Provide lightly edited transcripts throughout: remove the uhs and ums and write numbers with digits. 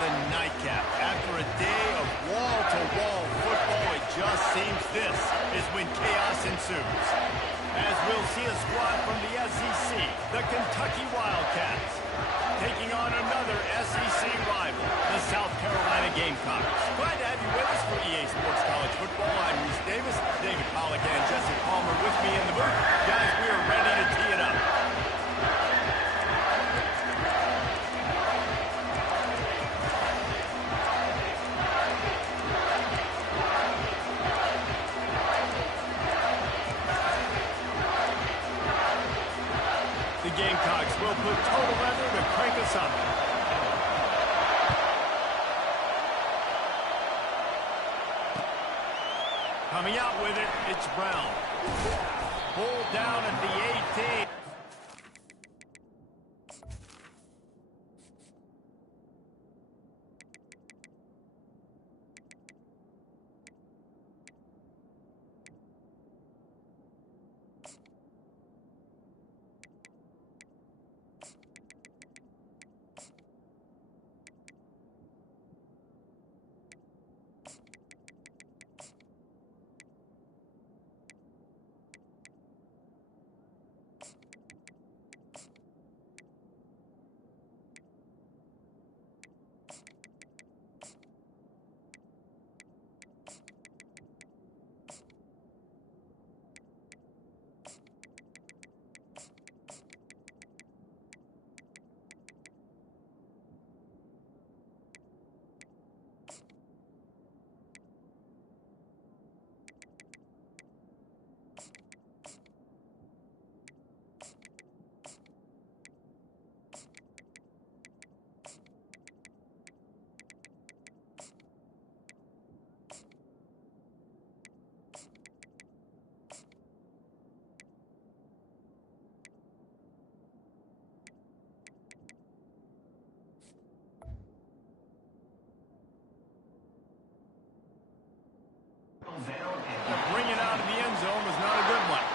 the nightcap. After a day of wall-to-wall football, it just seems this is when chaos ensues. As we'll see a squad from the SEC, the Kentucky Wildcats, taking on another SEC rival, the South Carolina Gamecocks. Glad to have you with us for EA Sports College Football. I'm Reese Davis, David Pollack, and Jesse Palmer with me in the booth. Guys, we are ready to tee it up. The Gamecocks will put total leather to crank us up. Coming out with it, it's Brown. Pulled down at the 18. Bringing out of the end zone was not a good one.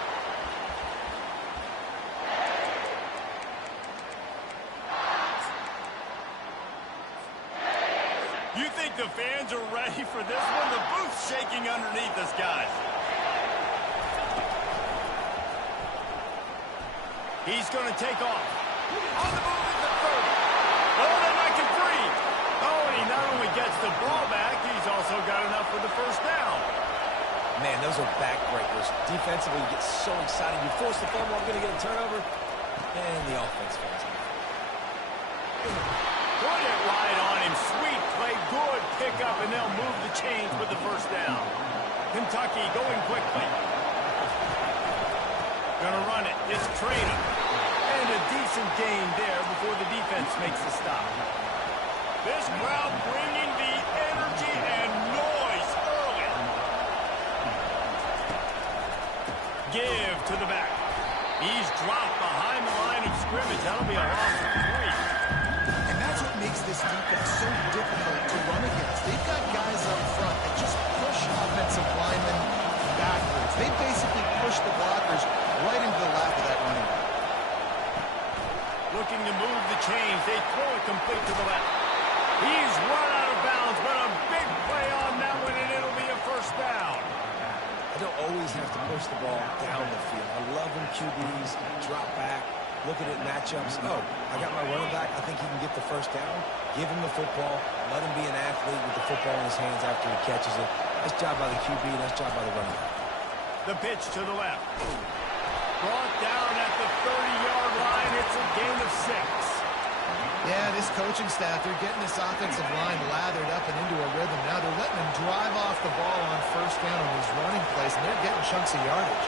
You think the fans are ready for this one? The booth's shaking underneath us, guys. He's going to take off. On the move at the 30. Oh, they might get free. Oh, and he not only gets the ball back, he's also got enough for the first down. Man, those are backbreakers. Defensively, you get so excited. You force the fumble, I'm going to get a turnover, and the offense falls out. Put it right on him. Sweet play, good pickup, and they'll move the chains with the first down. Kentucky going quickly. Gonna run it. It's Trader. And a decent gain there before the defense makes the stop. This crowd bringing the energy and noise early. Give to the back. He's dropped behind the line of scrimmage. That'll be a loss of 3. And that's what makes this defense so difficult to run against. They've got guys up front that just push offensive linemen backwards. They basically push the blockers right into the lap of that running back. Looking to move the chains. They throw it complete to the left. He's run out of bounds, but a big play on that one, and it'll be a first down. I don't always have to push the ball down the field. I love when QBs drop back, look at it matchups. Oh, I got my running back. I think he can get the first down. Give him the football. Let him be an athlete with the football in his hands after he catches it. Nice job by the QB. Nice job by the running back. The pitch to the left. Brought down at the 30-yard line. It's a gain of 6. Yeah, this coaching staff, they're getting this offensive line lathered up and into a rhythm. Now they're letting him drive off the ball on first down on his running plays, and they're getting chunks of yardage.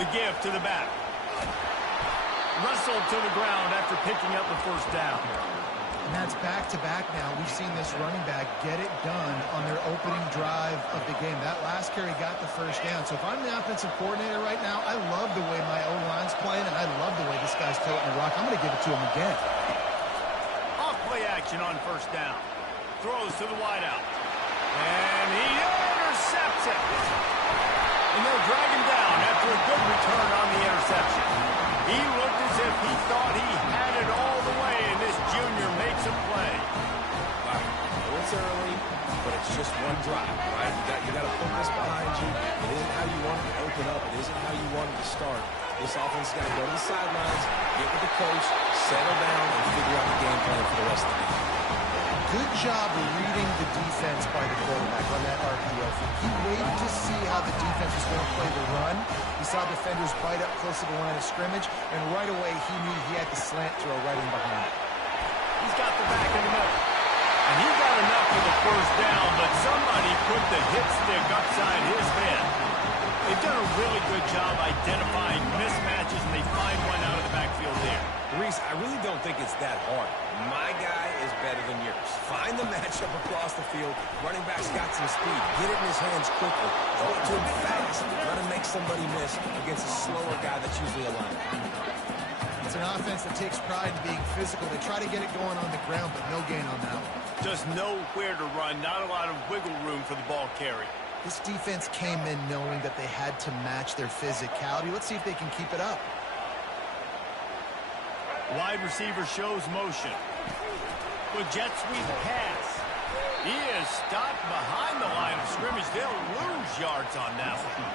The give to the back. Wrestled to the ground after picking up the first down. And that's back-to-back now. We've seen this running back get it done on their opening drive of the game. That last carry got the first down. So if I'm the offensive coordinator right now, I love the way my O-line's playing, and I love the way this guy's toting the rock. I'm going to give it to him again. Off-play action on first down. Throws to the wideout. And he intercepts it. And they'll drag him down after a just one drive, right? You got to put this behind you. It isn't how you want it to open up. It isn't how you want it to start. This offense has got to go to the sidelines, get with the coach, settle down, and figure out the game plan for the rest of the game. Good job reading the defense by the quarterback on that RPO. He waited to see how the defense was going to play the run. He saw defenders bite up close to the line of scrimmage, and right away he knew he had the slant throw right in behind it. He's got the back in the middle. And he got enough for the first down, but somebody put the hit stick upside his head. They've done a really good job identifying mismatches, and they find one out of the backfield there. Reese, I really don't think it's that hard. My guy is better than yours. Find the matchup across the field. Running back's got some speed. Get it in his hands quickly. Throw it to him fast. Let him make somebody miss against a slower guy that's usually a lineman. It's an offense that takes pride in being physical. They try to get it going on the ground, but no gain on that one. Just nowhere to run. Not a lot of wiggle room for the ball carry. This defense came in knowing that they had to match their physicality. Let's see if they can keep it up. Wide receiver shows motion. With jet sweep pass. He is stopped behind the line of scrimmage. They'll lose yards on that one.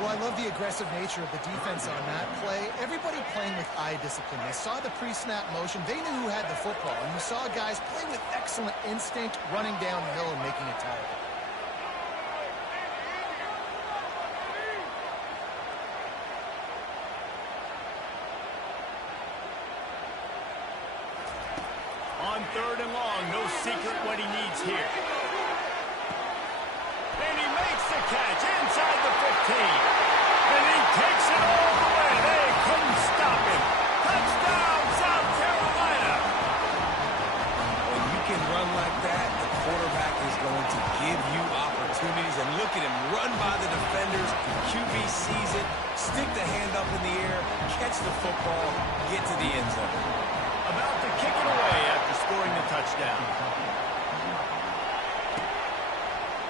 Well, I love the aggressive nature of the defense on that play. Everybody playing with eye discipline. They saw the pre-snap motion. They knew who had the football. And you saw guys play with excellent instinct, running downhill and making a tackle. On third and long, no secret what he needs here. And he makes the catch inside the 15. And he takes it all the way. They couldn't stop him. Touchdown, South Carolina. When you can run like that, the quarterback is going to give you opportunities. And look at him run by the defenders. QB sees it, stick the hand up in the air, catch the football, get to the end zone. About to kick it away after scoring the touchdown.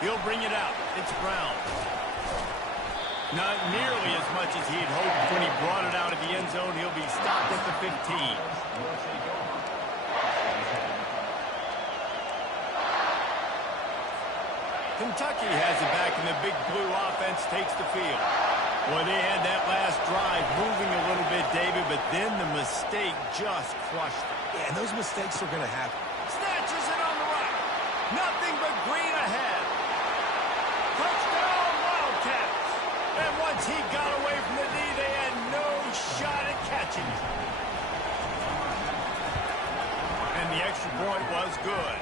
He'll bring it out. It's Brown. Not nearly as much as he had hoped when he brought it out of the end zone. He'll be stopped at the 15. Kentucky has it back, and the big blue offense takes the field. Well, they had that last drive moving a little bit, David, but then the mistake just crushed them. Yeah, and those mistakes are going to happen. Snatches it on the right. Nothing but green ahead. Touchdown, Wildcats. And once he got away from the knee, they had no shot at catching it. And the extra point was good.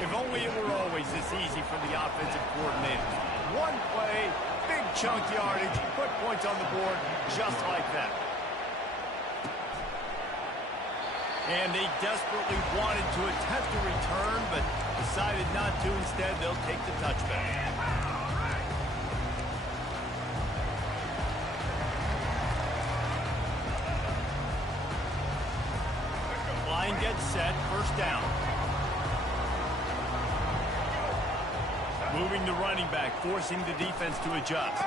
If only it were always this easy for the offensive coordinator. One play, big chunk yardage, put points on the board just like that. And they desperately wanted to attempt a return, but decided not to. Instead, they'll take the touchback. Line gets set, first down. Moving the running back, forcing the defense to adjust.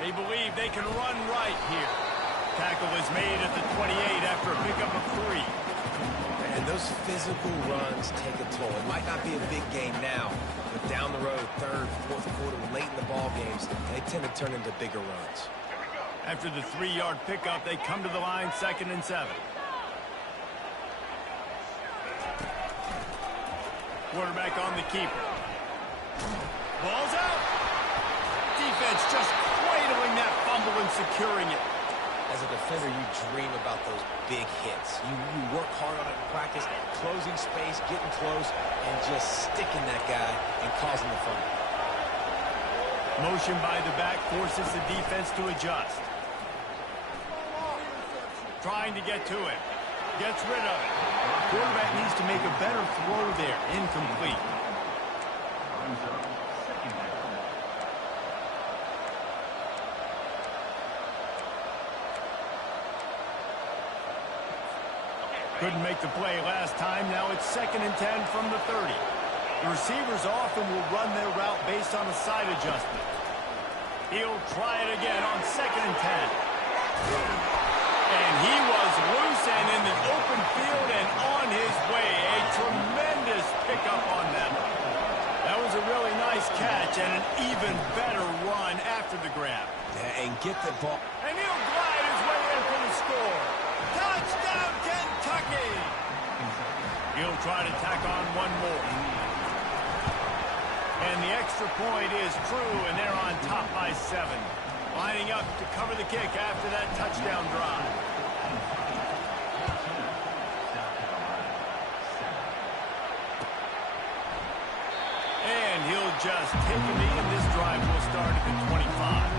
They believe they can run right here. Tackle is made at the 28 after a pickup of 3. And those physical runs take a toll. It might not be a big game now, but down the road, third, fourth quarter, late in the ball games, they tend to turn into bigger runs. After the 3-yard pickup, they come to the line, 2nd and 7. Quarterback on the keeper. Ball's out. Defense just cradling that fumble and securing it. As a defender, you dream about those big hits. You work hard on it in practice, closing space, getting close, and just sticking that guy and causing the fumble. Motion by the back forces the defense to adjust. Trying to get to it. Gets rid of it. Quarterback needs to make a better throw there. Incomplete. Couldn't make the play last time. Now it's 2nd and 10 from the 30. The receivers often will run their route based on a side adjustment. He'll try it again on 2nd and 10. And he was loose and in the open field and on his way. A tremendous pickup on them. catch and an even better run after the grab. Yeah, and get the ball. And he'll glide his way in for the score. Touchdown, Kentucky! He'll try to tack on one more. And the extra point is true, and they're on top by 7. Lining up to cover the kick after that touchdown drive. And he'll just take a knee, and this drive will start at the 25.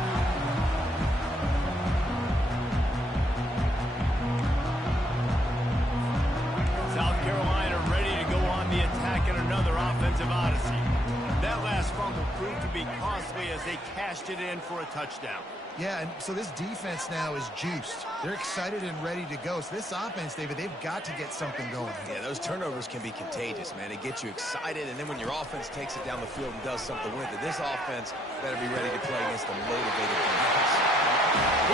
South Carolina ready to go on the attack in another offensive odyssey. That last fumble proved to be costly as they cashed it in for a touchdown. Yeah, and so this defense now is juiced. They're excited and ready to go. So this offense, David, they've got to get something going. Yeah, those turnovers can be contagious, man. It gets you excited, and then when your offense takes it down the field and does something with it, this offense better be ready to play against a motivated defense.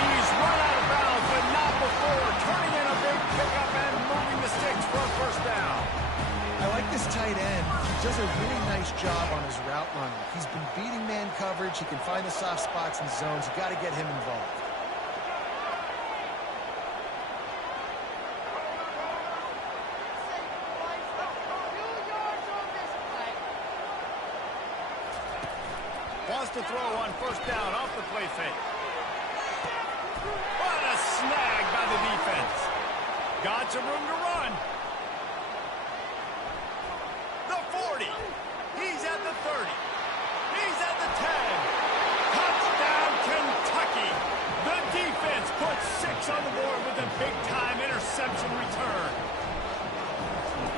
He's run out of bounds, but not before turning in a big pickup and moving the sticks for a first down. I like this tight end. He does a really nice job on his route running. He's been beating man coverage. He can find the soft spots and zones. You got to get him involved. Wants to throw on first down off the play fake. What a snag by the defense. Got some room to run. The 40. He's at the 30. He's at the 10. Touchdown, Kentucky. The defense puts 6 on the board with a big-time interception return.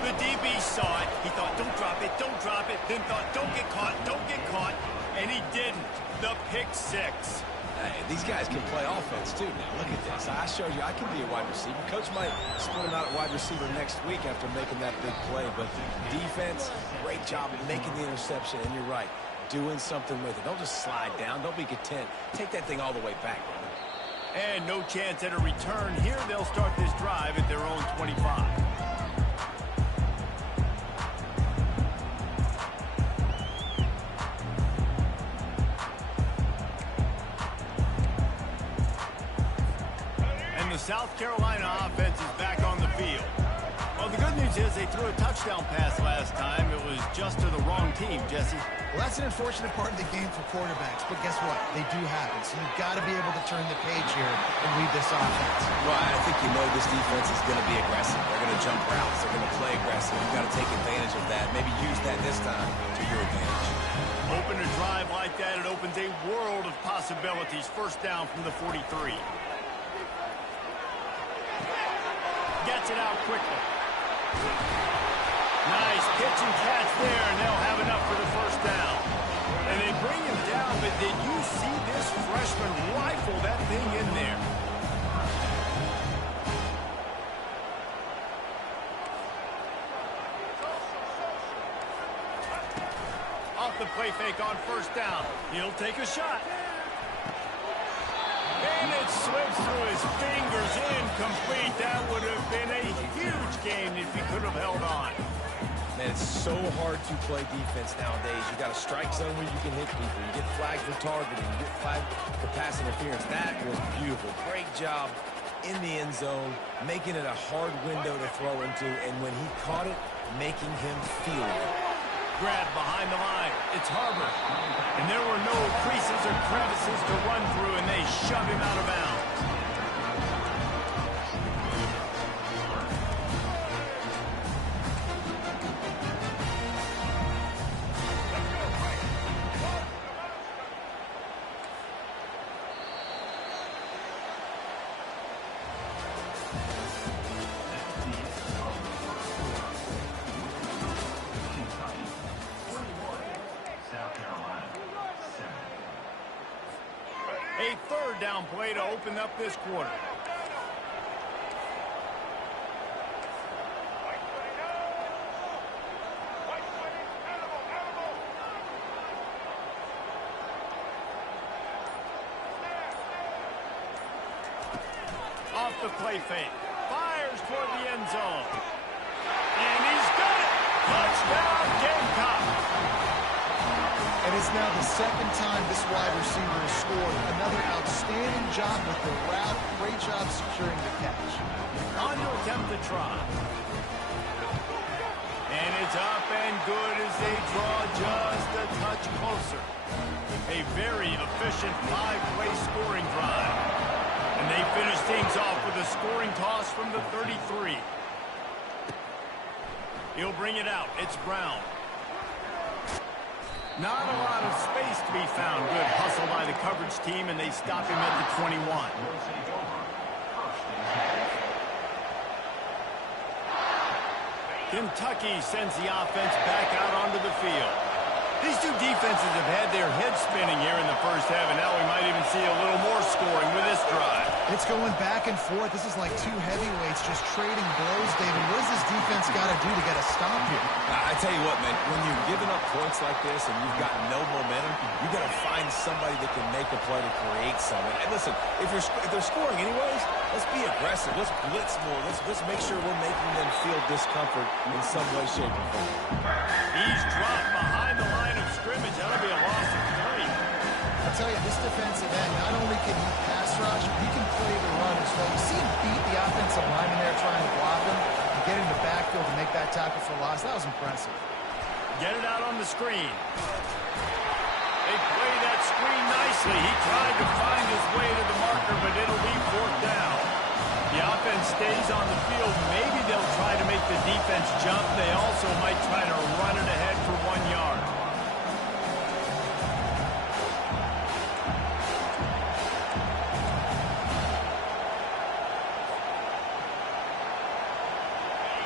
The DB saw it. He thought, don't drop it, don't drop it. Then thought, don't get caught, don't get caught. And he didn't. The pick 6. Hey, these guys can play offense, too, now. Look at this. I showed you I can be a wide receiver. Coach might split him out at wide receiver next week after making that big play. But defense, great job making the interception. And you're right, doing something with it. Don't just slide down. Don't be content. Take that thing all the way back, man. And no chance at a return here. They'll start this drive at their own 25. The South Carolina offense is back on the field. Well, the good news is they threw a touchdown pass last time. It was just to the wrong team, Jesse. Well, that's an unfortunate part of the game for quarterbacks, but guess what? They do happen. So you've got to be able to turn the page here and read this offense. Well, I think you know this defense is going to be aggressive. They're going to jump routes. They're going to play aggressive. You've got to take advantage of that. Maybe use that this time to your advantage. Open a drive like that, it opens a world of possibilities. First down from the 43. Gets it out quickly. Nice pitch and catch there, and they'll have enough for the first down. And they bring him down, but did you see this freshman rifle that thing in there? Off the play fake on first down. He'll take a shot. And it slips through his fingers, incomplete. That would have been a huge gain if he could have held on. Man, it's so hard to play defense nowadays. You got a strike zone where you can hit people. You get flagged for targeting. You get flagged for pass interference. That was beautiful. Great job in the end zone, making it a hard window to throw into. And when he caught it, making him feel it. Grab behind the line. It's Harbor. And there were no creases or crevices to run through, and they shove him out of bounds. A third down play to open up this quarter. Off the play fake. Fires toward the end zone. And he's got it. Touchdown, Gamecock. And it's now the second time this wide receiver has scored. Another outstanding job with the route. Great job securing the catch. On to attempt the try. And it's up and good as they draw just a touch closer. A very efficient 5-play scoring drive. And they finish things off with a scoring toss from the 33. He'll bring it out. It's Brown. Not a lot of space to be found. Good hustle by the coverage team, and they stop him at the 21. Kentucky sends the offense back out onto the field. These two defenses have had their heads spinning here in the first half, and now we might even see a little more scoring with this drive. It's going back and forth. This is like two heavyweights just trading blows, David. What does this defense got to do to get a stop here? I tell you what, man, when you're giving up points like this and you've got no momentum, you got to find somebody that can make a play to create something. And listen, if they're scoring anyways, let's be aggressive. Let's blitz more. Let's make sure we're making them feel discomfort in some way, shape, or form. He's dropped behind the line of scrimmage. That'll be a loss of 3. I'll tell you, this defensive end, not only can he pass rush, he can play the run as well. You see him beat the offensive lineman there trying to block him and get in the backfield to make that tackle for loss. That was impressive. Get it out on the screen. They play that screen nicely. He tried to find his way to the marker, but it'll be 4th down. The offense stays on the field. Maybe they'll try to make the defense jump. They also might try to run it ahead for 1 yard.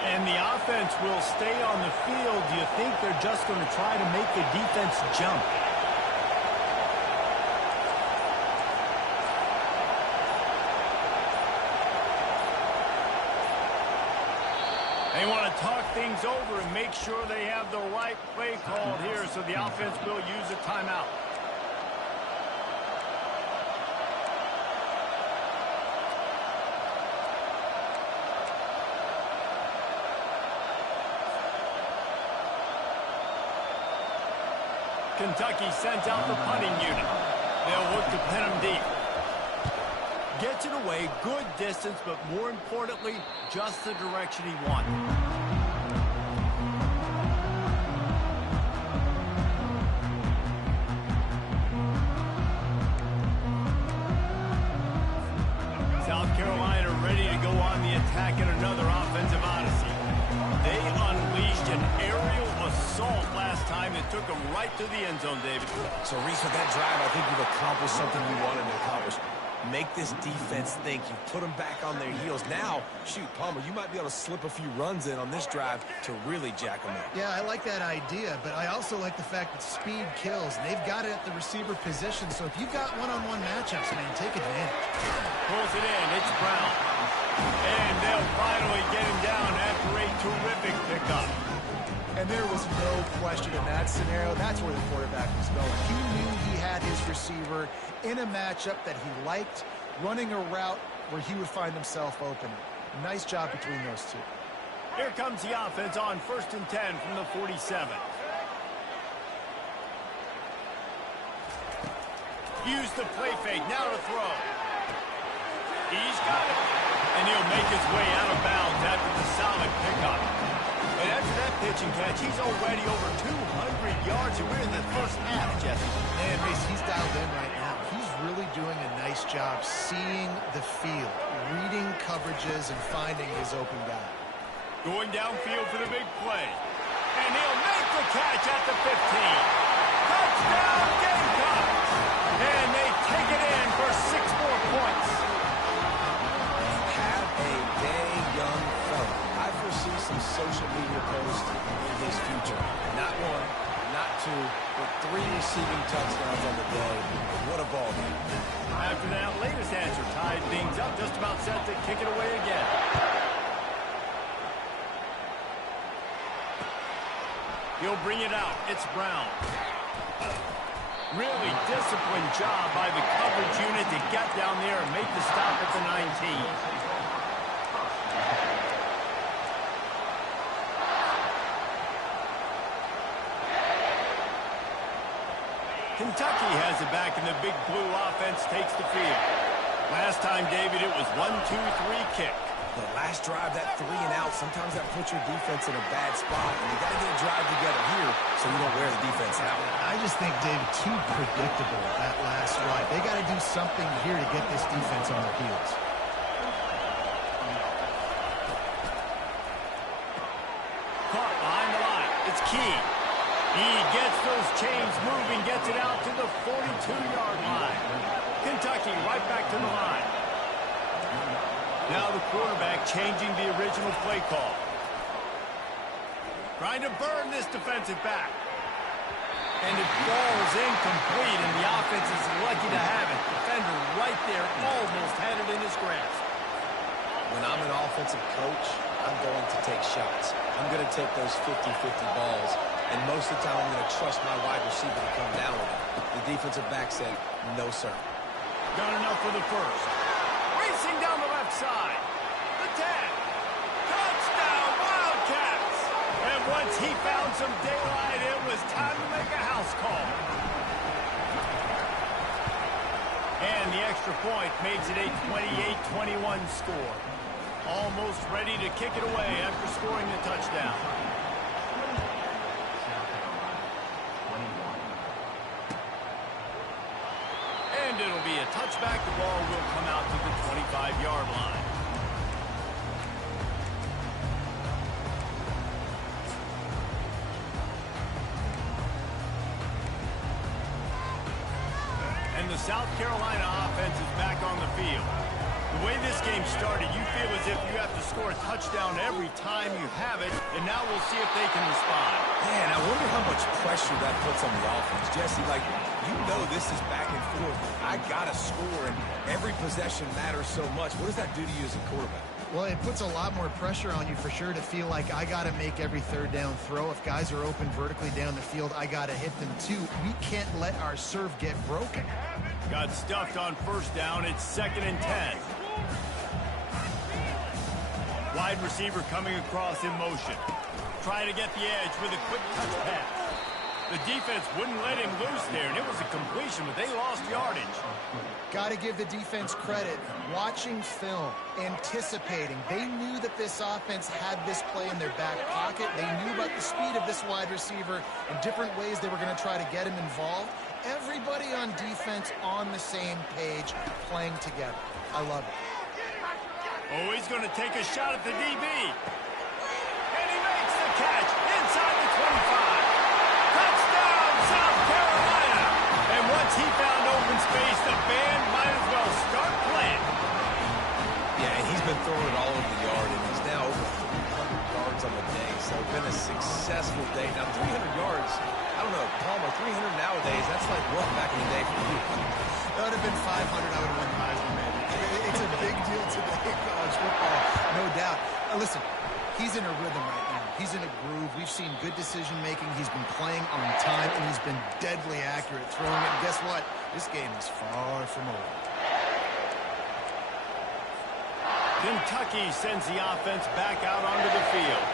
And the offense will stay on the field. Do you think they're just going to try to make the defense jump? They want to talk things over and make sure they have the right play called here, so the offense will use a timeout. Kentucky sends out the punting unit. They'll look to pin him deep. Gets it away, good distance, but more importantly, just the direction he wanted. South Carolina ready to go on the attack in another offensive odyssey. They unleashed an aerial assault last time that took them right to the end zone, David. So, Reese, with that drive, I think you've accomplished something you wanted to accomplish. Make this defense think. You put them back on their heels. Now, shoot, Palmer, you might be able to slip a few runs in on this drive to really jack them up. Yeah, I like that idea, but I also like the fact that speed kills. They've got it at the receiver position, so if you've got one-on-one matchups, man, take advantage. Pulls it in. It's Brown. And they'll finally get him down after a terrific pickup. And there was no question in that scenario. That's where the quarterback was going. He knew he had his receiver in a matchup that he liked, running a route where he would find himself open. Nice job between those two. Here comes the offense on 1st and 10 from the 47. Use the play fake. Now to throw. He's got it. And he'll make his way out of bounds after the solid pickup. And after that pitch and catch, he's already over 200 yards, and we're in the first half, Jesse. And Mace, he's dialed in right now. He's really doing a nice job seeing the field, reading coverages, and finding his open guy. Going downfield for the big play. And he'll make the catch at the 15. Touchdown, Gamecocks! And they take it in for 6 more points. Have a day, young fella. I foresee some social media posts in his future. Not 1, not 2, but 3 receiving touchdowns on the day. What a ball game. After that latest answer tied things up, just about set to kick it away again. He'll bring it out. It's Brown. Really disciplined job by the coverage unit to get down there and make the stop at the 19. Kentucky has it back, and the big blue offense takes the field. Last time, David, it was 1-2-3 kick. The last drive, that 3 and out, sometimes that puts your defense in a bad spot, and you got to get a drive together here so you don't wear the defense out. I just think, David, too predictable that last drive. They got to do something here to get this defense on their heels. Caught behind the line. It's Key. He gets those chains moving, gets it out to the 42-yard line. Kentucky right back to the line. Now the quarterback changing the original play call. Trying to burn this defensive back. And it falls incomplete, and the offense is lucky to have it. Defender right there almost had it in his grasp. When I'm an offensive coach, I'm going to take shots. I'm going to take those 50-50 balls, and most of the time I'm going to trust my wide receiver to come down with it. The defensive back said, no, sir. Got enough for the first. Racing down the left side. The 10. Touchdown, Wildcats! And once he found some daylight, it was time to make a house call. And the extra point makes it a 28-21 score. Almost ready to kick it away after scoring the touchdown. And it'll be a touchback. The ball will come out to the 25-yard line. And the South Carolina offense is back on the field. The way this game started, you feel as if you have to score a touchdown every time you have it, and now we'll see if they can respond. Man, I wonder how much pressure that puts on the offense. Jesse, like, you know this is back and forth. I got to score, and every possession matters so much. What does that do to you as a quarterback? Well, it puts a lot more pressure on you for sure to feel like I got to make every third down throw. If guys are open vertically down the field, I got to hit them too. We can't let our serve get broken. Got stuffed on first down. It's 2nd and 10. Wide receiver coming across in motion. Trying to get the edge with a quick touch pass. The defense wouldn't let him loose there, and it was a completion, but they lost yardage. Got to give the defense credit. Watching film, anticipating. They knew that this offense had this play in their back pocket. They knew about the speed of this wide receiver and different ways they were going to try to get him involved. Everybody on defense on the same page, playing together. I love it. Oh, he's going to take a shot at the DB. And he makes the catch inside the 25. Touchdown, South Carolina. And once he found open space, the band might as well start playing. Yeah, and he's been throwing it all over the yard, and he's now over 300 yards on the day. So it's been a successful day. Now, 300 yards, I don't know, Palmer, 300 nowadays, that's like what back in the day for you? That would have been 500. I would have won the Heisman, maybe. It's a big deal today in college football, no doubt. Listen, he's in a rhythm right now. He's in a groove. We've seen good decision-making. He's been playing on time, and he's been deadly accurate throwing it. And guess what? This game is far from over. Kentucky sends the offense back out onto the field.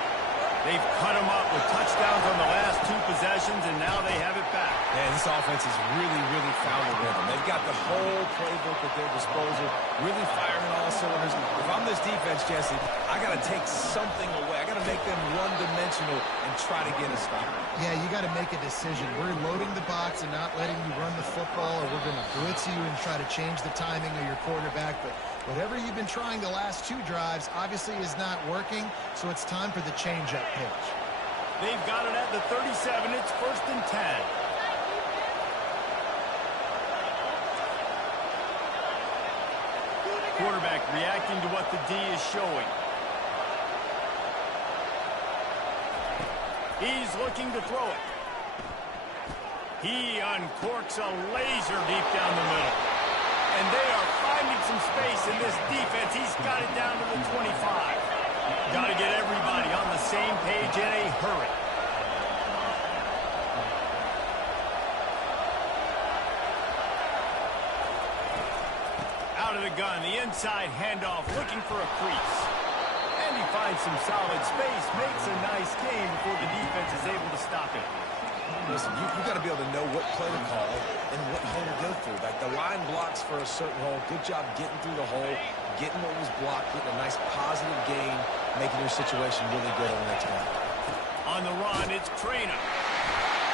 They've cut them up with touchdowns on the last 2 possessions, and now they have it back. Man, this offense has really, really found a rhythm. They've got the whole playbook at their disposal, really firing on all cylinders. If I'm this defense, Jesse, I got to take something away. I got to make them one-dimensional and try to get a stop. Yeah, you got to make a decision. We're loading the box and not letting you run the football, or we're going to blitz you and try to change the timing of your quarterback. But whatever you've been trying the last 2 drives obviously is not working, so it's time for the change-up pitch. They've got it at the 37. It's 1st and 10. Quarterback reacting to what the D is showing. He's looking to throw it. He uncorks a laser deep down the middle. And they are finding some space in this defense. He's got it down to the 25. Got to get everybody on the same page in a hurry. Out of the gun, the inside handoff, looking for a crease. And he finds some solid space, makes a nice game before the defense is able to stop it. Listen, you got to be able to know what play to call box for a certain hole. Good job getting through the hole, getting what was blocked, getting a nice positive gain, making your situation really good on the next down. On the run, it's Trainer.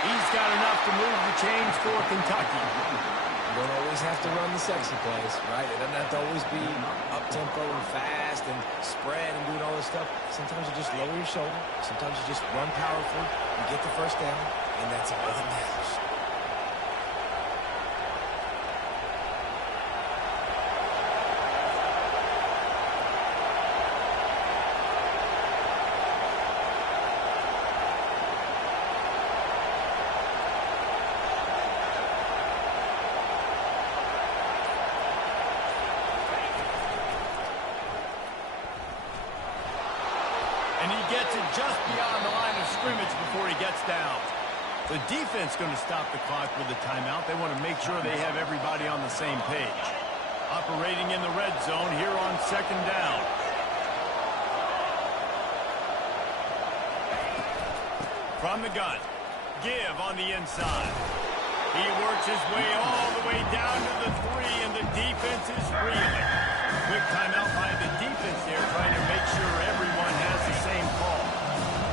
He's got enough to move the chains for Kentucky. You don't always have to run the sexy plays, right? It doesn't have to always be up-tempo and fast and spread and doing all this stuff. Sometimes you just lower your shoulder. Sometimes you just run powerfully. You get the first down, and that's all that matters. And he gets it just beyond the line of scrimmage before he gets down. The defense going to stop the clock with a timeout. They want to make sure they have everybody on the same page. Operating in the red zone here on second down. From the gun. Give on the inside. He works his way all the way down to the 3, and the defense is reeling. Quick timeout by the defense there, trying to make sure everyone has the same call.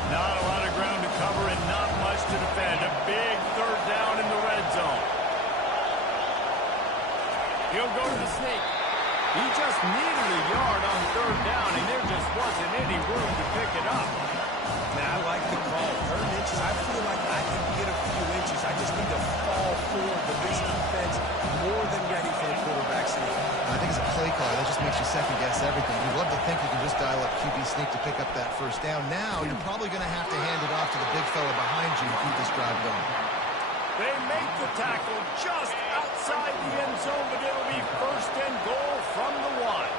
Not a lot of ground to cover and not much to defend. A big third down in the red zone. He'll go to the sneak. He just needed a yard on third down, and there just wasn't any room to pick it up. Now, I like the call. 3rd inches, I feel like I can get a few inches. I just need to fall forward. But this defense more than ready for the quarterback sneak. I think it's a play call. That just makes you second-guess everything. You'd love to think you can just dial up QB sneak to pick up that first down. Now, you're probably going to have to hand it off to the big fella behind you to keep this drive going. They make the tackle just outside the end zone, but it'll be 1st and goal from the 1.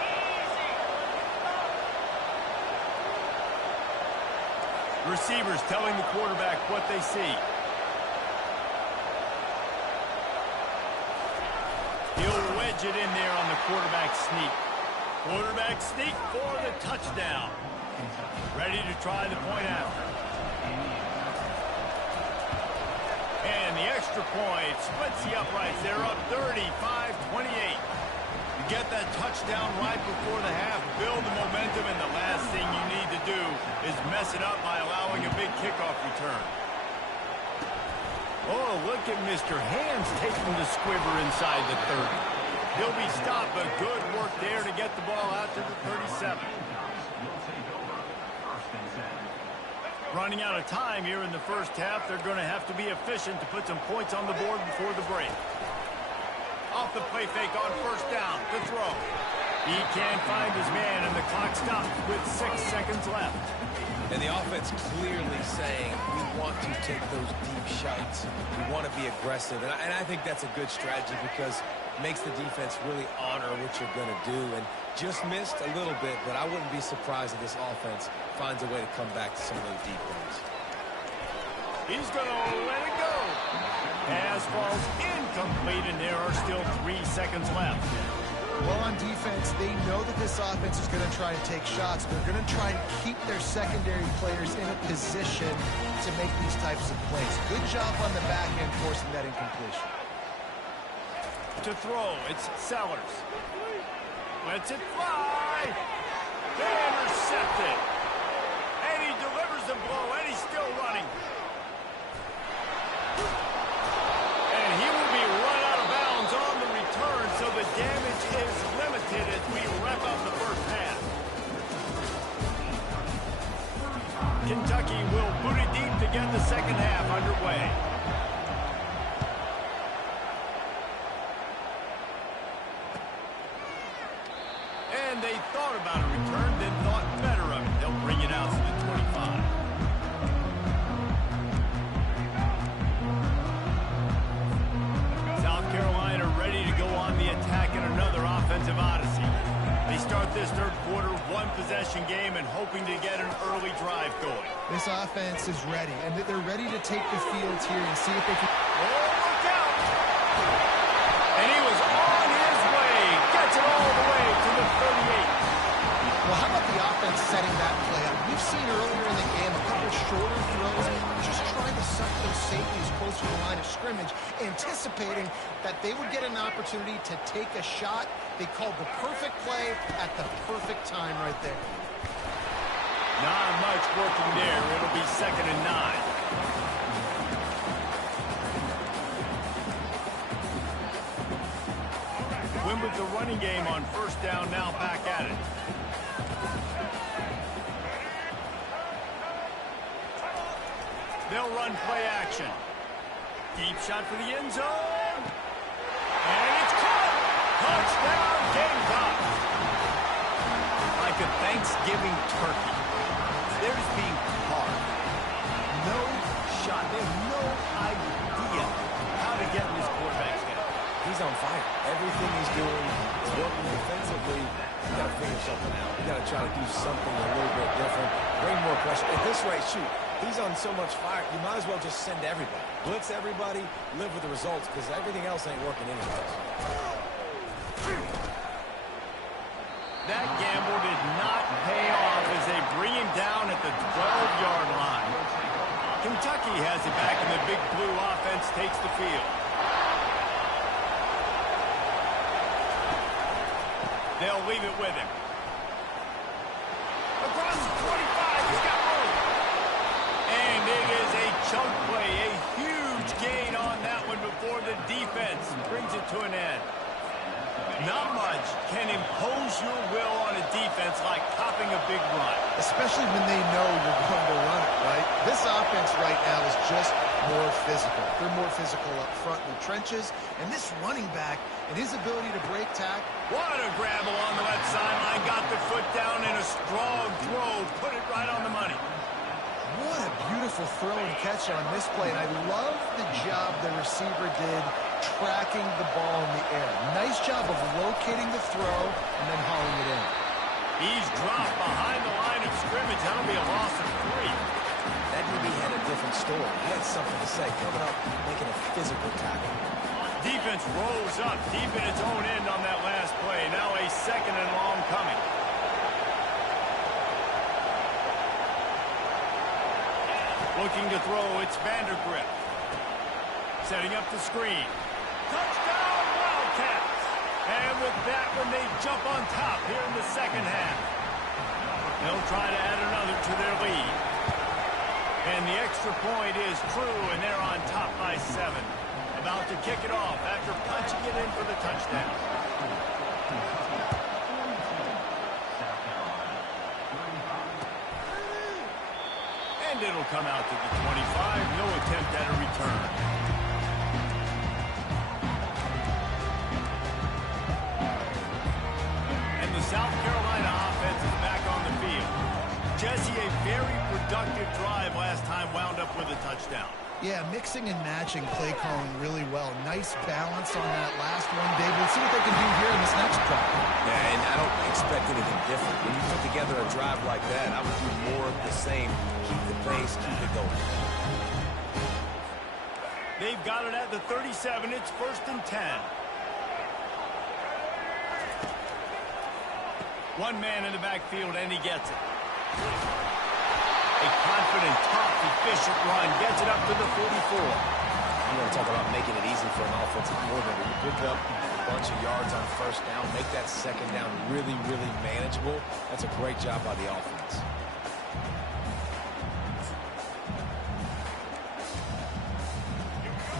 Receivers telling the quarterback what they see. He'll wedge it in there on the quarterback sneak. Quarterback sneak for the touchdown. Ready to try the point after. And the extra point splits the uprights. They're up 35-28. You get that touchdown right before the half, build the momentum, and the last thing you need to do is mess it up by allowing a big kickoff return. Oh, look at Mr. Hands taking the squibber inside the 30. He'll be stopped, but good work there to get the ball out to the 37. Running out of time here in the first half. They're going to have to be efficient to put some points on the board before the break. Off the play fake on 1st down. The throw. He can't find his man, and the clock stops with 6 seconds left. And the offense clearly saying, we want to take those deep shots. We want to be aggressive. And I think that's a good strategy because it makes the defense really honor what you're going to do. And just missed a little bit, but I wouldn't be surprised if this offense finds a way to come back to some of those deep ones. He's going to let it go. Pass falls incomplete, and there are still 3 seconds left. Well, on defense, they know that this offense is going to try to take shots. They're going to try to keep their secondary players in a position to make these types of plays. Good job on the back end forcing that incompletion. To throw, it's Sellers. Lets it fly. They intercept it. And he delivers the blow, and he's still running. And he will be run out of bounds on the return, so the damage is limited as we wrap up the first half. Kentucky will boot it deep to get the second half underway. And they thought about a return, then thought better of it. They'll bring it out to the 25. South Carolina ready to go on the attack in another offensive odyssey. They start this third quarter, 1-possession game, and hoping to get an early drive going. This offense is ready, and they're ready to take the field here and see if they can... Oh, look out! And he was on his way. Gets it all the way to the 38. Well, how about the offense setting that play up? We've seen earlier in the game a couple shorter throws, just trying to suck those safeties closer to the line of scrimmage, anticipating that they would get an opportunity to take a shot. They called the perfect play at the perfect time right there. Not much working there. It'll be 2nd and 9. Win with the running game on 1st down, now back at it. They'll run play action. Deep shot for the end zone. And it's caught. Touchdown, Gamecocks. Like a Thanksgiving turkey. They're just being carved. No shot. They have no idea how to get in this quarterback's head. He's on fire. Everything he's doing is working defensively. You got to figure something out. You got to try to do something a little bit different. Bring more pressure. At this rate, shoot. He's on so much fire, you might as well just send everybody. Blitz everybody, live with the results, because everything else ain't working anyways. That gamble did not pay off as they bring him down at the 12-yard line. Kentucky has it back, and the Big Blue offense takes the field. They'll leave it with him. Across the 25, he's got room. And it is a chunk play, a huge gain on that one before the defense brings it to an end. Not much can impose your will on a defense like copping a big run. Especially when they know you're going to run it, right? This offense right now is just more physical. They're more physical up front in the trenches. And this running back and his ability to break tackle. What a grab along the left sideline. Got the foot down in a strong throw. Put it right on the money. What a beautiful throw and catch on this play. And I love the job the receiver did tracking the ball in the air. Nice job of locating the throw and then hauling it in. He's dropped behind the line of scrimmage. That'll be a loss of 3. That DB had a different story. He had something to say, coming up, making a physical tackle. Defense rolls up deep in its own end on that last play. Now a 2nd and long coming. Looking to throw, it's Vandergrift. Setting up the screen. Touchdown, Wildcats! And with that one, they jump on top here in the 2nd half. They'll try to add another to their lead. And the extra point is true, and they're on top by 7. About to kick it off after punching it in for the touchdown. And it'll come out to the 25. No attempt at a return. And the South Carolina offense is back on the field. Jesse, a very productive drive last time wound up with a touchdown. Yeah, mixing and matching play calling really well. Nice balance on that last one, David. Let's see what they can do here in this next play. Yeah, and I don't expect anything different. When you put together a drive like that, I would do more of the same. Keep the pace, keep it going. They've got it at the 37. It's 1st and 10. One man in the backfield, and he gets it. A confident, tough, efficient run. Gets it up to the 44. You want to talk about making it easy for an offensive coordinator. You pick up a bunch of yards on 1st down, make that 2nd down really, really manageable. That's a great job by the offense.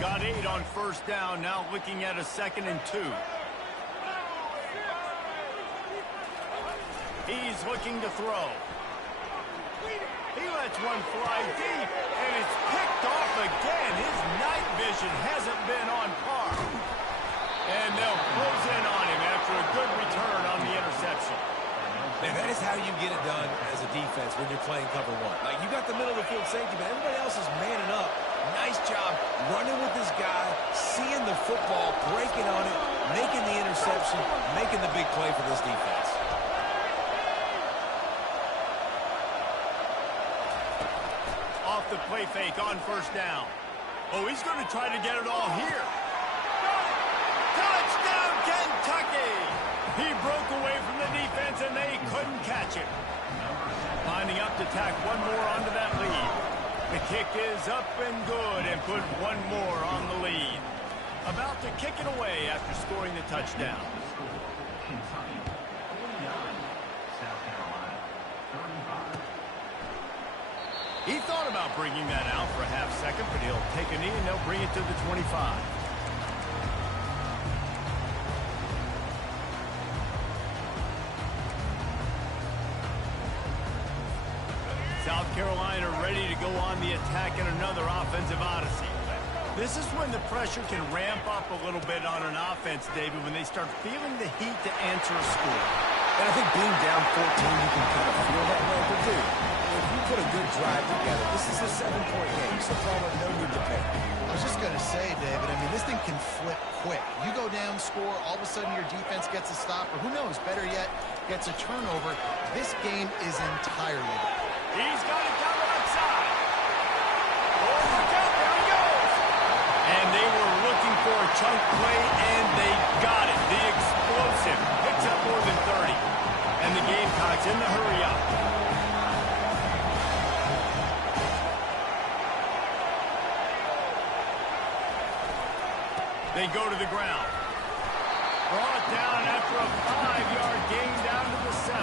Got 8 on 1st down. Now looking at a 2nd and 2. He's looking to throw. He lets one fly deep, and it's picked off again. His night vision hasn't been on par. And they'll close in on him after a good return on the interception. And that is how you get it done as a defense when you're playing cover 1. Like, you got the middle of the field safety, but everybody else is manning up. Nice job running with this guy, seeing the football, breaking on it, making the interception, making the big play for this defense. Off the play fake on 1st down. Oh, he's going to try to get it all here. Touchdown, Kentucky! He broke away from the defense, and they couldn't catch him. Lining up to tack one more onto that lead. The kick is up and good, and put one more on the lead. About to kick it away after scoring the touchdown. He thought about bringing that out for a half second, but he'll take a knee and they'll bring it to the 25. South Carolina ready to go on the attack in another offensive odyssey. This is when the pressure can ramp up a little bit on an offense, David, when they start feeling the heat to answer a score. And I think being down 14, you can kind of feel that way. But dude, if you put a good drive together, this is a 7-point game, so probably no need to panic. I was just going to say, David, I mean, this thing can flip quick. You go down, score, all of a sudden your defense gets a stop, or who knows, better yet, gets a turnover. This game is entirely different. He's got it down the left side. Oh, look out, there he goes. And they were looking for a chunk play, and they got it. The explosive picks up more than 30. And the Gamecocks in the hurry up. They go to the ground. Brought down after a 5-yard gain down to the 7.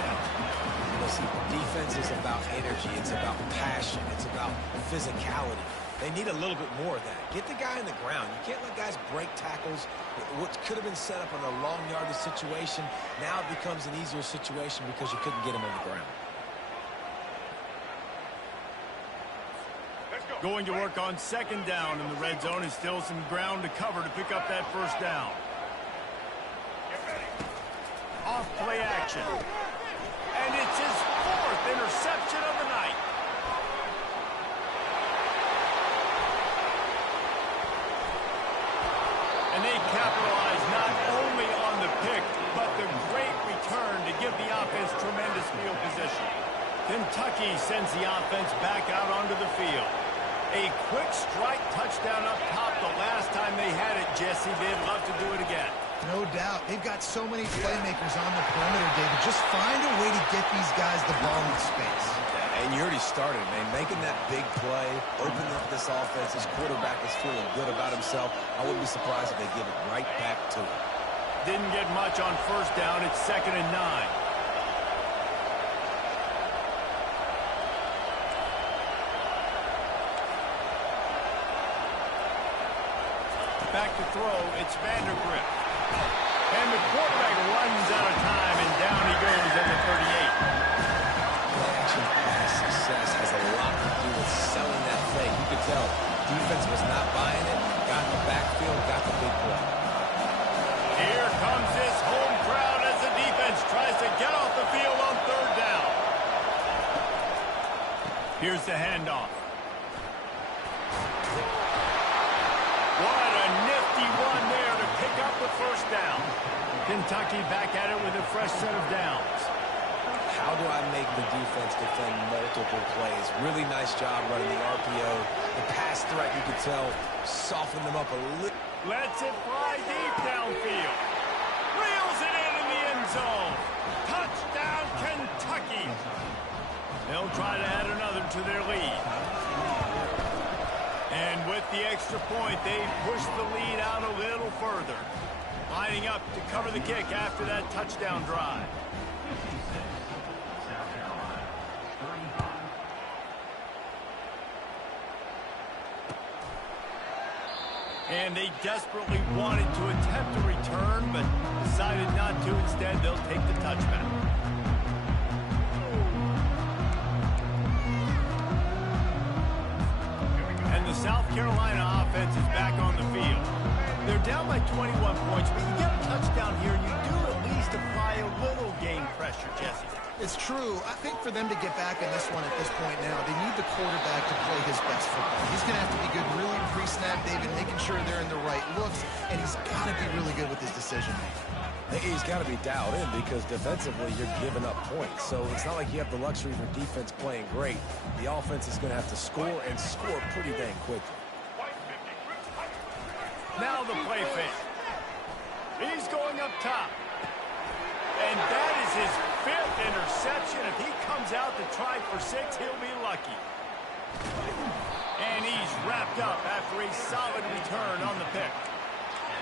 Listen, defense is about energy. It's about passion. It's about physicality. They need a little bit more of that. Get the guy in the ground. You can't let guys break tackles. What could have been set up in a long yardage situation, now it becomes an easier situation because you couldn't get him on the ground. Going to work on second down in the red zone, and still some ground to cover to pick up that first down. Off play action. And it's his 4th interception of the night. And they capitalize not only on the pick, but the great return to give the offense tremendous field position. Kentucky sends the offense back out onto the field. A quick strike touchdown up top the last time they had it, Jesse. They'd love to do it again. No doubt. They've got so many playmakers on the perimeter, David. Just find a way to get these guys the ball in space. And you already started, man. Making that big play, opening up this offense. This quarterback is feeling good about himself. I wouldn't be surprised if they give it right back to him. Didn't get much on first down. It's 2nd and 9. Back to throw, it's Vandergrift. And the quarterback runs out of time, and down he goes at the 38. Play-action pass success has a lot to do with selling that play. You could tell defense was not buying it, got in the backfield, got the big play. Here comes this home crowd as the defense tries to get off the field on 3rd down. Here's the handoff. What a nifty run there to pick up the first down. Kentucky back at it with a fresh set of downs. How do I make the defense defend multiple plays? Really nice job running the RPO. The pass threat, you could tell, softened them up a little. Lets it fly deep downfield. Reels it in the end zone. Touchdown, Kentucky. They'll try to add another to their lead. And with the extra point, they push the lead out a little further. Lining up to cover the kick after that touchdown drive. And they desperately wanted to attempt a return, but decided not to. Instead, they'll take the touchback. And the South Carolina offense is back on the field. They're down by 21 points, but you get a touchdown here, and you do at least apply a little game pressure, Jesse. It's true. I think for them to get back in this one at this point now, they need the quarterback to play his best football. He's going to have to be good really pre-snap, David, making sure they're in the right looks, and he's got to be really good with his decision-making. He's got to be dialed in because defensively you're giving up points. So it's not like you have the luxury of your defense playing great. The offense is going to have to score and score pretty dang quickly. Now the play fake. He's going up top. And that is his 5th interception. If he comes out to try for 6, he'll be lucky. And he's wrapped up after a solid return on the pick.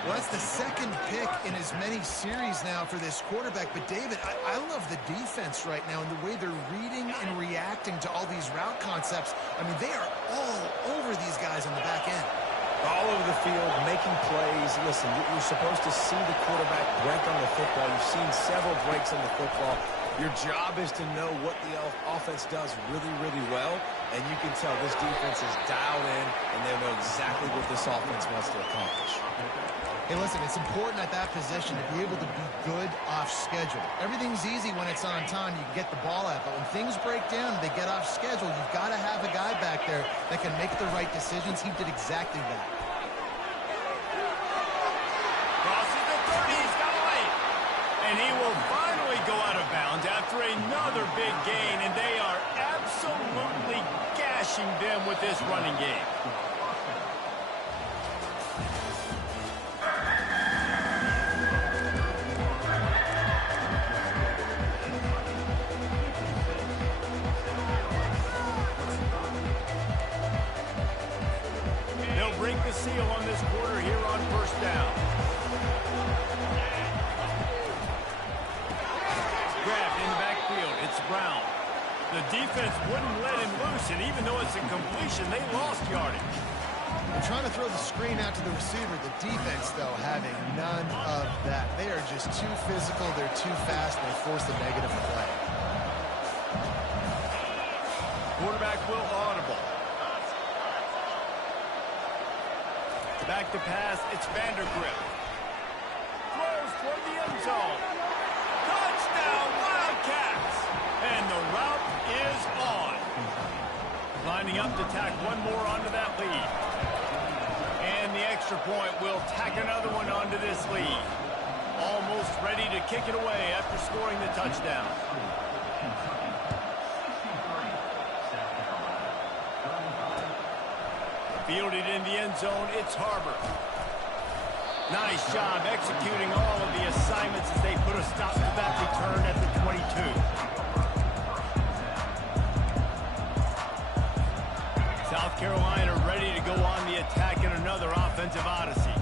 Well, that's the second pick in as many series now for this quarterback. But, David, I love the defense right now and the way they're reading and reacting to all these route concepts. I mean, they are all over these guys on the back end. All over the field, making plays. Listen, you're supposed to see the quarterback break on the football. You've seen several breaks on the football. Your job is to know what the offense does really, really well. And you can tell this defense is dialed in, and they know exactly what this offense wants to accomplish. Hey, listen, it's important at that position to be able to be good off schedule. Everything's easy when it's on time. You can get the ball out. But when things break down, they get off schedule. You've got to have a guy back there that can make the right decisions. He did exactly that. Crosses the 30. He's got a lane. And he will finally go out of bounds after another big gain. And they are absolutely gashing them with this running game. Break the seal on this quarter here on first down. Grabbed in the backfield. It's Brown. The defense wouldn't let him loose, and even though it's a completion, they lost yardage. They're trying to throw the screen out to the receiver. The defense, though, having none of that. They are just too physical. They're too fast. They force the negative play. Quarterback will audible. Back to pass, it's Vandergrift. Throws toward the end zone. Touchdown, Wildcats! And the route is on. Lining up to tack one more onto that lead. And the extra point will tack another one onto this lead. Almost ready to kick it away after scoring the touchdown. Fielded in the end zone, it's Harbor. Nice job executing all of the assignments as they put a stop to that return at the 22. South Carolina ready to go on the attack in another offensive odyssey.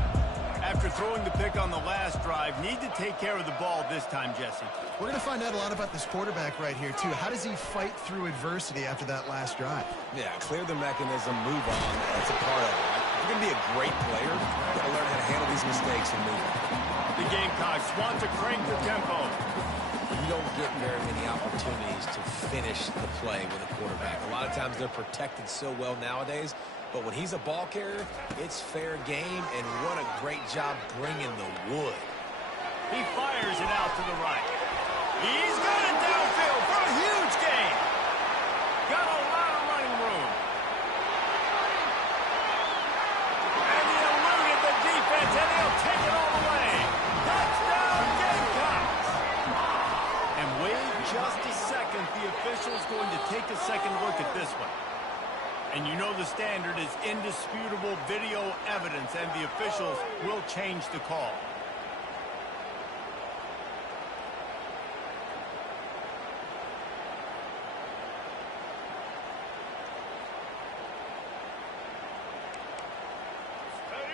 After throwing the pick on the last drive, need to take care of the ball this time, Jesse. We're going to find out a lot about this quarterback right here, too. How does he fight through adversity after that last drive? Yeah, clear the mechanism, move on. That's a part of it. Right? If you're going to be a great player, you've got to learn how to handle these mistakes and move on. The Gamecocks want to crank the tempo. You don't get very many opportunities to finish the play with a quarterback. A lot of times they're protected so well nowadays. But when he's a ball carrier, it's fair game, and what a great job bringing the wood. He fires it out to the right. He's got it downfield for a huge gain. Got a lot of running room. And he eluded the defense, and he'll take it all the way. Touchdown, Gamecocks. And wait just a second. The official's going to take a second look at this one. And you know the standard is indisputable video evidence, and the officials will change the call.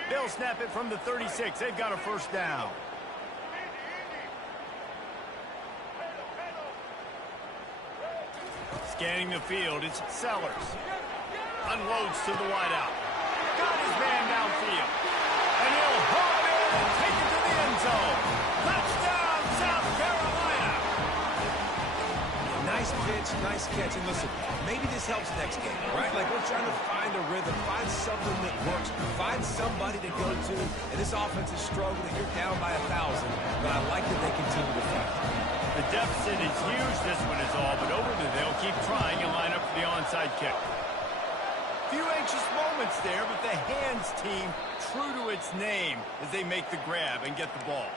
They'll snap it from the 36. They've got a first down. Scanning the field, it's Sellers. Unloads to the wideout. Got his man downfield. And he'll hop in and take it to the end zone. Touchdown, South Carolina. Nice pitch, nice catch. And listen, maybe this helps next game, right? Like we're trying to find a rhythm, find something that works, find somebody to go to. And this offense is struggling. You're down by 1,000. But I like that they continue to fight. The deficit is huge, this one is all. But over there, they'll keep trying and line up for the onside kick. Few anxious moments there, but the hands team true to its name as they make the grab and get the ball.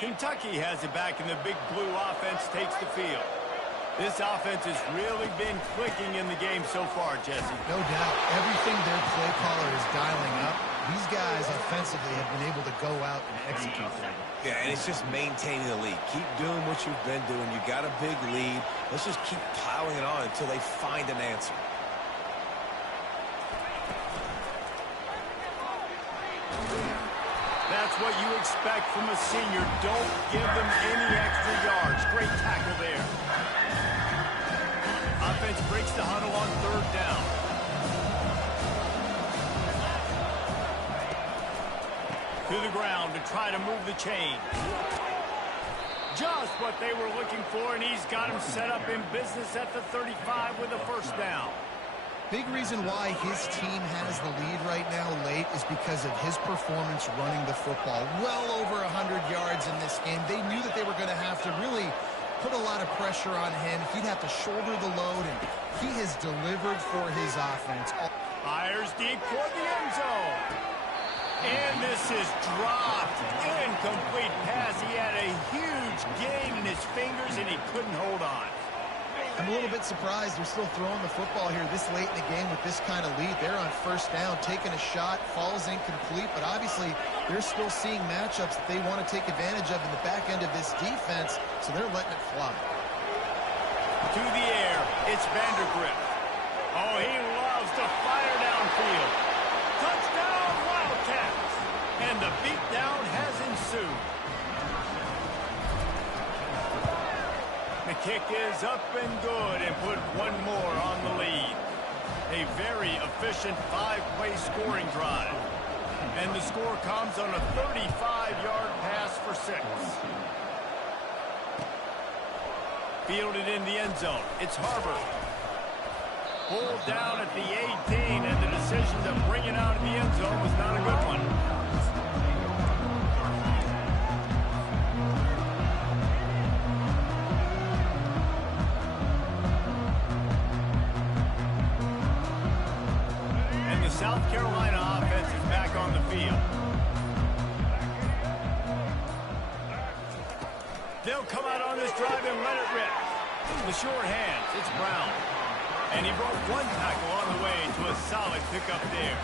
Kentucky has it back, and the big blue offense takes the field. This offense has really been clicking in the game so far, Jesse. No doubt. Everything their play caller is dialing up, these guys offensively have been able to go out and execute that. Yeah, and it's just maintaining the lead. Keep doing what you've been doing. You got a big lead. Let's just keep piling it on until they find an answer. That's what you expect from a senior. Don't give them any extra yards. Great tackle there. Offense breaks the huddle on third down. To the ground to try to move the chains. Just what they were looking for, and he's got him set up in business at the 35 with a first down. Big reason why his team has the lead right now late is because of his performance running the football. Well over 100 yards in this game. They knew that they were going to have to really put a lot of pressure on him. He'd have to shoulder the load, and he has delivered for his offense. Fires deep toward the end zone. And this is dropped. Incomplete pass. He had a huge gain in his fingers, and he couldn't hold on. I'm a little bit surprised they're still throwing the football here this late in the game with this kind of lead. They're on first down, taking a shot, falls incomplete, but obviously they're still seeing matchups that they want to take advantage of in the back end of this defense, so they're letting it fly. To the air, it's Vandergrift. Oh, he loves to fire downfield. Touchdown, Wildcats! And the beatdown has ensued. The kick is up and good and put one more on the lead. A very efficient 5-play scoring drive. And the score comes on a 35-yard pass for 6. Fielded in the end zone. It's Harbor. Pulled down at the 18, and the decision to bring it out of the end zone was not a good one. South Carolina offense is back on the field. They'll come out on this drive and let it rip. The short hands, it's Brown. And he broke one tackle on the way to a solid pickup there.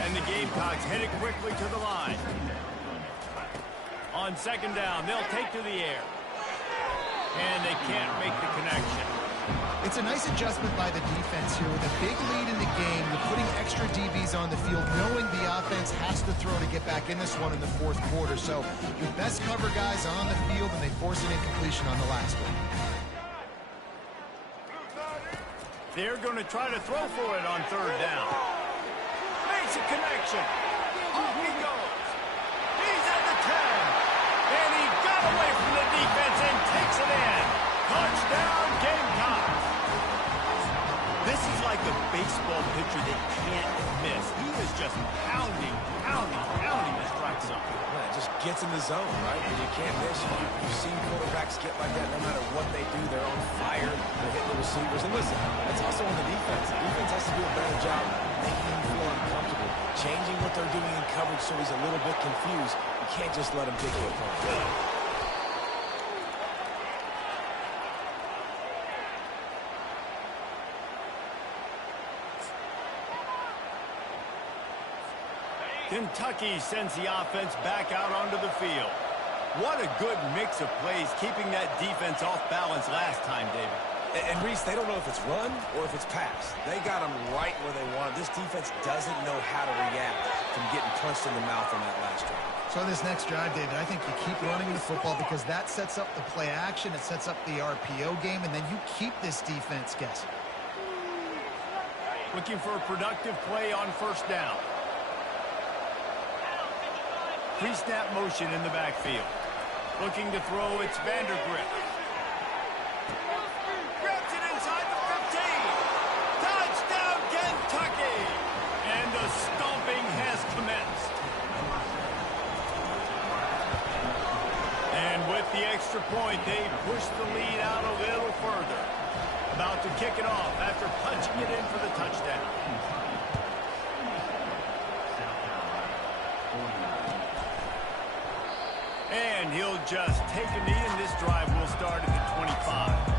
And the Gamecocks headed quickly to the line. On second down, they'll take to the air. And they can't make the connection. It's a nice adjustment by the defense here. With a big lead in the game, you're putting extra DBs on the field, knowing the offense has to throw to get back in this one in the fourth quarter. So your best cover guys on the field, and they force an incompletion on the last one. They're going to try to throw for it on third down. Makes a connection. Off he goes. He's at the 10. And he got away from the defense and takes it in. Touchdown, Gamecocks. This is like a baseball pitcher that can't miss. He is just pounding the strike zone. Yeah, it just gets in the zone, right? And you can't miss. You've seen quarterbacks get like that no matter what they do. They're on fire. They're hitting the receivers. And listen, that's also on the defense. The defense has to do a better job making him feel uncomfortable, changing what they're doing in coverage so he's a little bit confused. You can't just let him pick you apart. Kentucky sends the offense back out onto the field. What a good mix of plays, keeping that defense off balance last time, David. And Reese, they don't know if it's run or if it's pass. They got them right where they want. This defense doesn't know how to react from getting punched in the mouth on that last drive. So this next drive, David, I think you keep running the football because that sets up the play action, it sets up the RPO game, and then you keep this defense guessing. Looking for a productive play on first down. Pre-snap motion in the backfield. Looking to throw, it's Vandergrift. Grabs it inside the 15. Touchdown, Kentucky! And the stomping has commenced. And with the extra point, they push the lead out a little further. About to kick it off after punching it in for the touchdown. And he'll just take a knee, and this drive will start at the 25.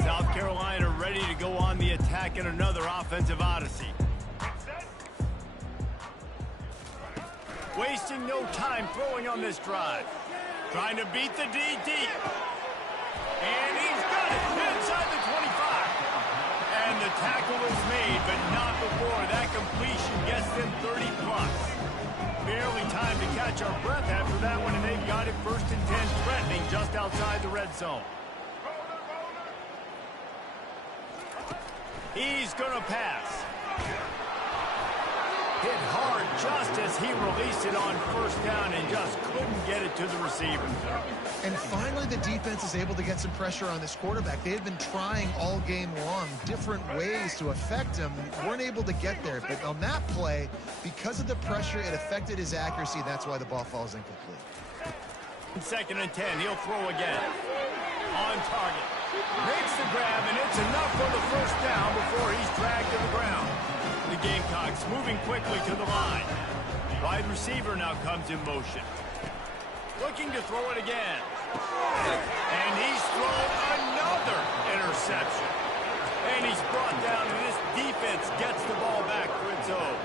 South Carolina ready to go on the attack in another offensive odyssey. Wasting no time throwing on this drive. Trying to beat the D deep. And he's got it inside the 25. And the and 30 plus. Barely time to catch our breath after that one, and they've got it 1st and 10, threatening just outside the red zone. He's going to pass. Hit hard just as he released it on 1st down and just couldn't get it to the receiver. And finally, the defense is able to get some pressure on this quarterback. They had been trying all game long different ways to affect him. Weren't able to get there. But on that play, because of the pressure, it affected his accuracy. That's why the ball falls incomplete. 2nd and 10. He'll throw again. On target. Makes the grab, and it's enough for the 1st down before he's dragged to the ground. The Gamecocks moving quickly to the line. Wide receiver now comes in motion. Looking to throw it again. And he's thrown another interception. And he's brought down, and this defense gets the ball back for its own.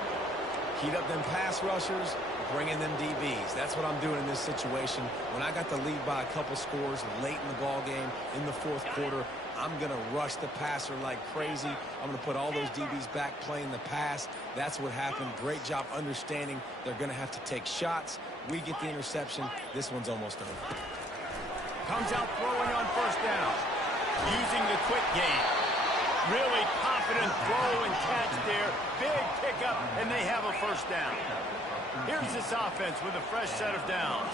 Heat up them pass rushers, bring in them DBs. That's what I'm doing in this situation. When I got the lead by a couple scores late in the ball game, in the 4th quarter, I'm going to rush the passer like crazy. I'm going to put all those DBs back playing the pass. That's what happened. Great job understanding they're going to have to take shots. We get the interception. This one's almost over. Comes out throwing on 1st down. Using the quick game. Really confident throw and catch there. Big pickup, and they have a 1st down. Here's this offense with a fresh set of downs.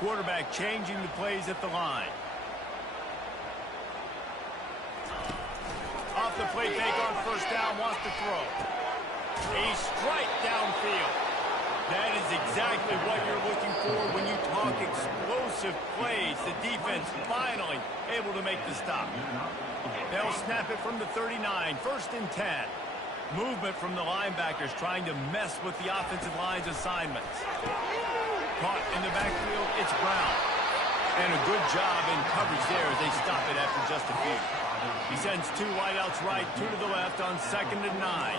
Quarterback changing the plays at the line. Off the play fake on 1st down, wants to throw. A strike downfield. That is exactly what you're looking for when you talk explosive plays. The defense finally able to make the stop. They'll snap it from the 39, 1st and 10. Movement from the linebackers trying to mess with the offensive line's assignments. Caught in the backfield, it's Brown. And a good job in coverage there as they stop it after just a few. He sends 2 wideouts right, 2 to the left on 2nd and 9.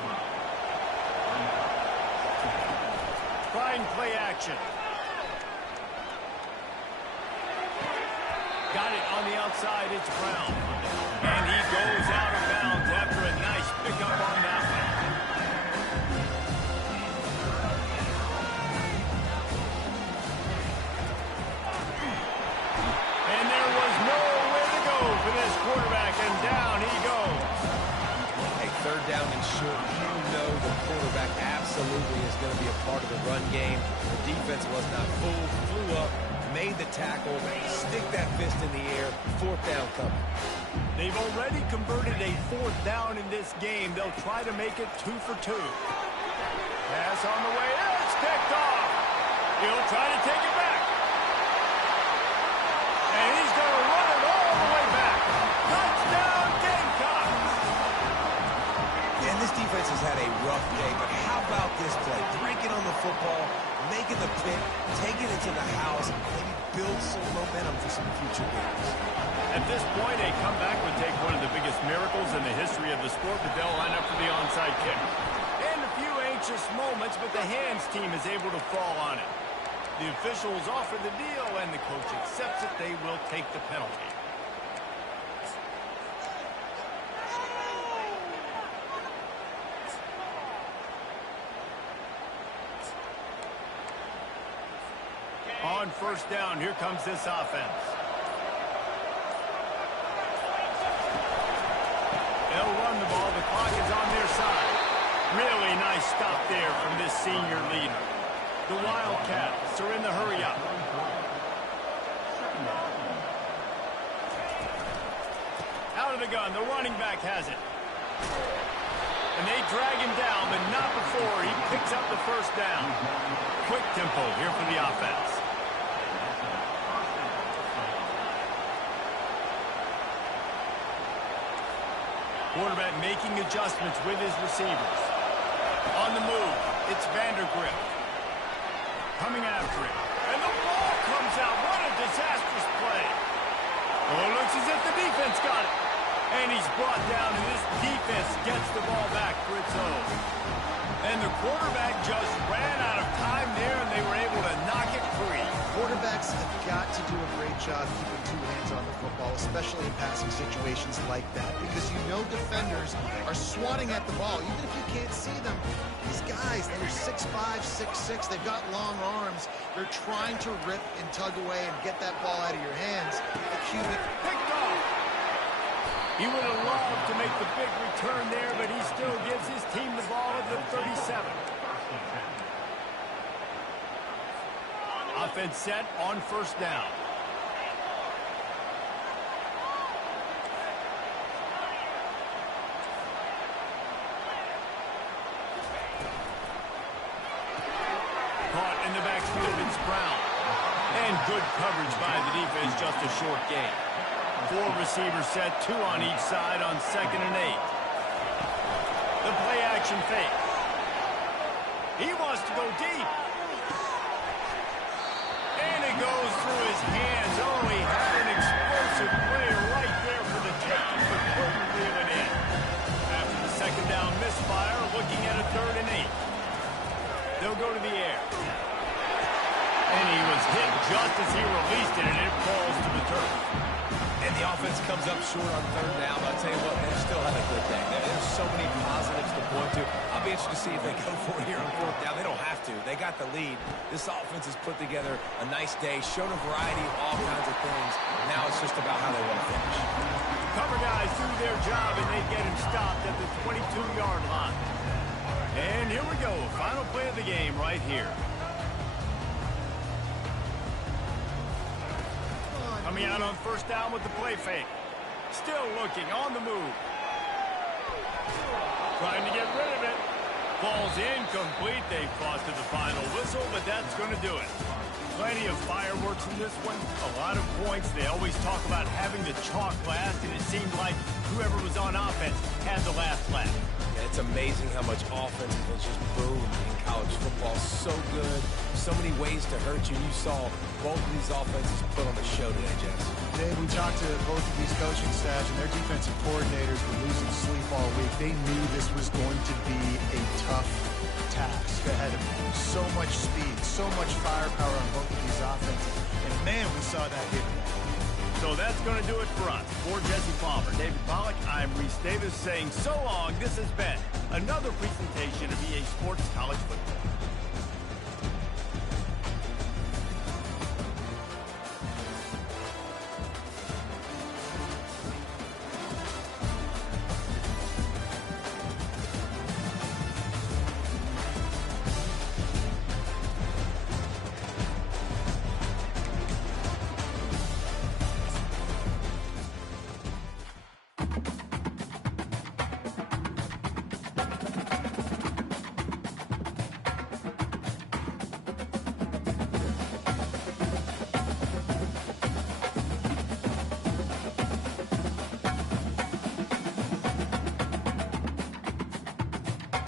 Try and play action. Got it on the outside, it's Brown. And he goes out of bounds after a nice pickup on that one. And there was nowhere to go for this quarterback, and down he goes. Hey, 3rd down and short. You know the quarterback absolutely is going to be a part of the run game. The defense was not fooled, flew up, made the tackle, stick that fist in the air, 4th down coming. They've already converted a 4th down in this game. They'll try to make it 2 for 2. Pass on the way, it's picked off. He'll try to take it back. And he's going to run it all the way back. Touchdown, Gamecocks! And this defense has had a rough day, but how about this play? Breaking on the football, making the pick, taking it to the house, maybe build some momentum for some future games. At this point, a comeback would take one of the biggest miracles in the history of the sport, but they'll line up for the onside kick. And a few anxious moments, but the hands team is able to fall on it. The officials offer the deal, and the coach accepts it. They will take the penalty. On 1st down, here comes this offense. They'll run the ball. The clock is on their side. Really nice stop there from this senior leader. The Wildcats are in the hurry-up. Out of the gun, the running back has it. And they drag him down, but not before he picks up the 1st down. Quick tempo here for the offense. Quarterback making adjustments with his receivers. On the move, it's Vandergrift. Coming after it. And the ball comes out. What a disastrous play. Oh, it looks as if the defense got it. And he's brought down, and this defense gets the ball back for its own. And the quarterback just ran out of time there, and they were able to knock it free. Quarterback backs have got to do a great job keeping two hands on the football, especially in passing situations like that, because you know defenders are swatting at the ball. Even if you can't see them, these guys, they're 6'5", 6'6", they've got long arms. They're trying to rip and tug away and get that ball out of your hands. The QB Picked off. He would have loved to make the big return there, but he still gives his team the ball at the 37. Offense set on first down. Caught in the backfield, it's Brown. And good coverage by the defense, just a short gain. 4 receivers set, 2 on each side on 2nd and 8. The play action fake. He wants to go deep. And it goes through his hands. Oh, he had an explosive play right there for the taking, but couldn't reel it in. After the 2nd down misfire, looking at a 3rd and 8. They'll go to the air. And he was hit just as he released it, and it falls to the turf. And the offense comes up short on 3rd down. But I'll tell you what, they still had a good day. There's so many positives to point to. I'll be interested to see if they go for it here on 4th down. They don't have to. They got the lead. This offense has put together a nice day, shown a variety of all kinds of things. Now it's just about how they want to finish. Cover guys do their job, and they get him stopped at the 22-yard line. And here we go. Final play of the game right here. Coming out on 1st down with the play fake. Still looking, on the move. Trying to get rid of it. Falls incomplete. They fought to the final whistle, but that's going to do it. Plenty of fireworks in this one. A lot of points. They always talk about having the chalk last, and it seemed like whoever was on offense had the last laugh. Yeah, it's amazing how much offense has just boomed in college football. So good. So many ways to hurt you. You saw both of these offenses put on the show today, Jess. Dave, we talked to both of these coaching staffs, and their defensive coordinators were losing sleep all week. They knew this was going to be a tough task ahead of them. So much speed, so much firepower on both of these offenses. And, man, we saw that here today. So that's going to do it for us. For Jesse Palmer, David Pollack, I'm Reese Davis saying so long. This has been another presentation of EA Sports College Football.